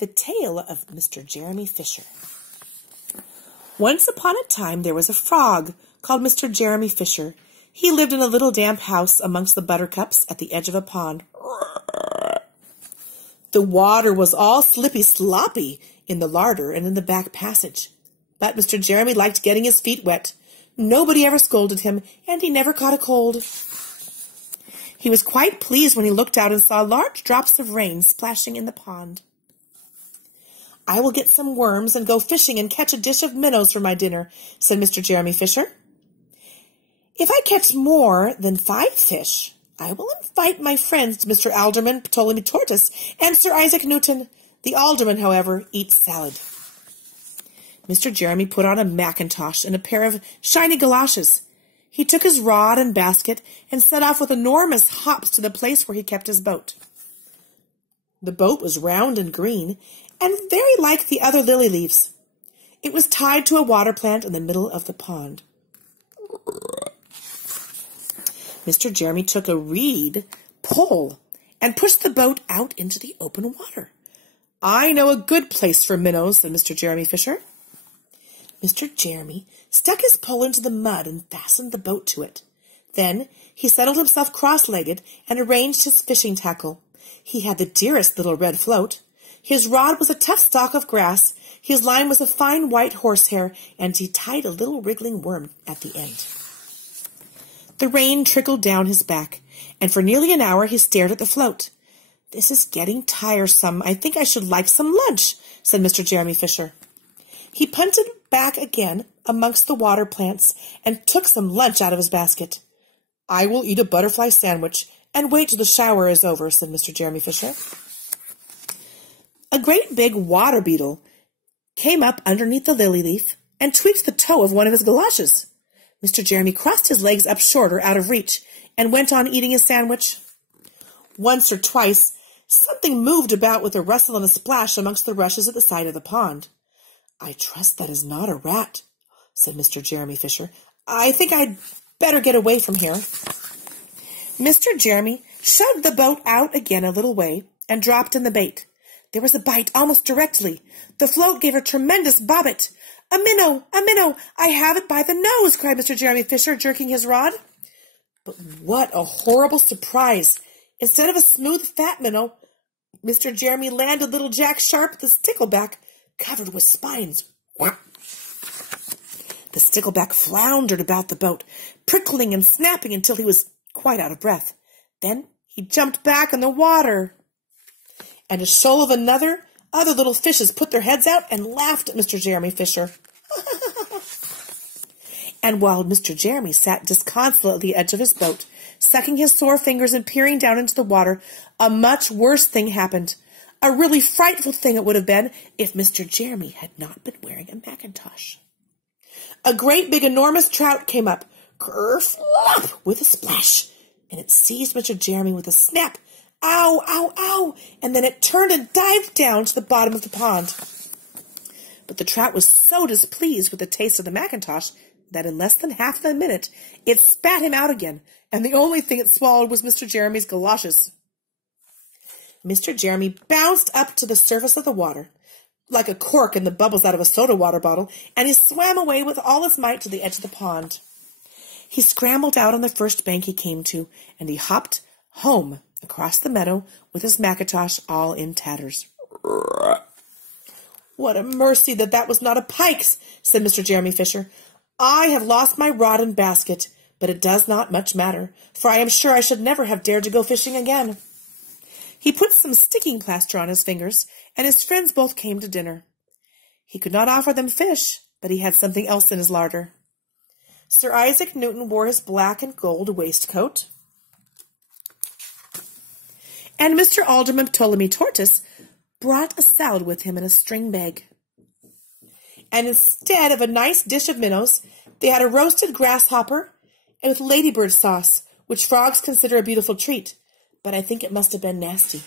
The Tale of Mr. Jeremy Fisher. Once upon a time there was a frog called Mr. Jeremy Fisher. He lived in a little damp house amongst the buttercups at the edge of a pond. The water was all slippy-sloppy in the larder and in the back passage. But Mr. Jeremy liked getting his feet wet. Nobody ever scolded him, and he never caught a cold. He was quite pleased when he looked out and saw large drops of rain splashing in the pond. "I will get some worms and go fishing and catch a dish of minnows for my dinner," said Mr. Jeremy Fisher. "If I catch more than 5 fish, I will invite my friends Mr. Alderman Ptolemy Tortoise and Sir Isaac Newton. The alderman, however, eats salad." Mr. Jeremy put on a mackintosh and a pair of shiny galoshes. He took his rod and basket and set off with enormous hops to the place where he kept his boat. The boat was round and green, and very like the other lily leaves. It was tied to a water plant in the middle of the pond. Mr. Jeremy took a reed pole and pushed the boat out into the open water. "I know a good place for minnows," said Mr. Jeremy Fisher. Mr. Jeremy stuck his pole into the mud and fastened the boat to it. Then he settled himself cross-legged and arranged his fishing tackle. He had the dearest little red float. His rod was a tough stalk of grass, his line was a fine white horsehair, and he tied a little wriggling worm at the end. The rain trickled down his back, and for nearly an hour he stared at the float. "This is getting tiresome. I think I should like some lunch," said Mr. Jeremy Fisher. He punted back again amongst the water plants and took some lunch out of his basket. "I will eat a butterfly sandwich and wait till the shower is over," said Mr. Jeremy Fisher. A great big water beetle came up underneath the lily leaf and tweaked the toe of one of his galoshes. Mr. Jeremy crossed his legs up shorter, out of reach, and went on eating his sandwich. Once or twice, something moved about with a rustle and a splash amongst the rushes at the side of the pond. "I trust that is not a rat," said Mr. Jeremy Fisher. "I think I'd better get away from here." Mr. Jeremy shoved the boat out again a little way and dropped in the bait. There was a bite almost directly. The float gave a tremendous bobbit. "A minnow! A minnow! I have it by the nose!" cried Mr. Jeremy Fisher, jerking his rod. But what a horrible surprise! Instead of a smooth, fat minnow, Mr. Jeremy landed little Jack Sharp, the stickleback, covered with spines. Whap! The stickleback floundered about the boat, prickling and snapping until he was quite out of breath. Then he jumped back in the water, and a shoal of other little fishes put their heads out and laughed at Mr. Jeremy Fisher. And while Mr. Jeremy sat disconsolate at the edge of his boat, sucking his sore fingers and peering down into the water, a much worse thing happened. A really frightful thing it would have been if Mr. Jeremy had not been wearing a mackintosh. A great big enormous trout came up, ker-flop, with a splash, and it seized Mr. Jeremy with a snap. "Ow, ow, ow!" And then it turned and dived down to the bottom of the pond. But the trout was so displeased with the taste of the mackintosh that in less than half a minute it spat him out again, and the only thing it swallowed was Mr. Jeremy's galoshes. Mr. Jeremy bounced up to the surface of the water, like a cork in the bubbles out of a soda water bottle, and he swam away with all his might to the edge of the pond. He scrambled out on the first bank he came to, and he hopped home across the meadow with his mackintosh all in tatters. "What a mercy that was not a pike's," said Mr. Jeremy Fisher. "I have lost my rod and basket, but it does not much matter, for I am sure I should never have dared to go fishing again." He put some sticking plaster on his fingers, and his friends both came to dinner. He could not offer them fish, but he had something else in his larder. Sir Isaac Newton wore his black and gold waistcoat, and Mr. Alderman Ptolemy Tortoise brought a salad with him in a string bag. And instead of a nice dish of minnows, they had a roasted grasshopper and with ladybird sauce, which frogs consider a beautiful treat, but I think it must have been nasty.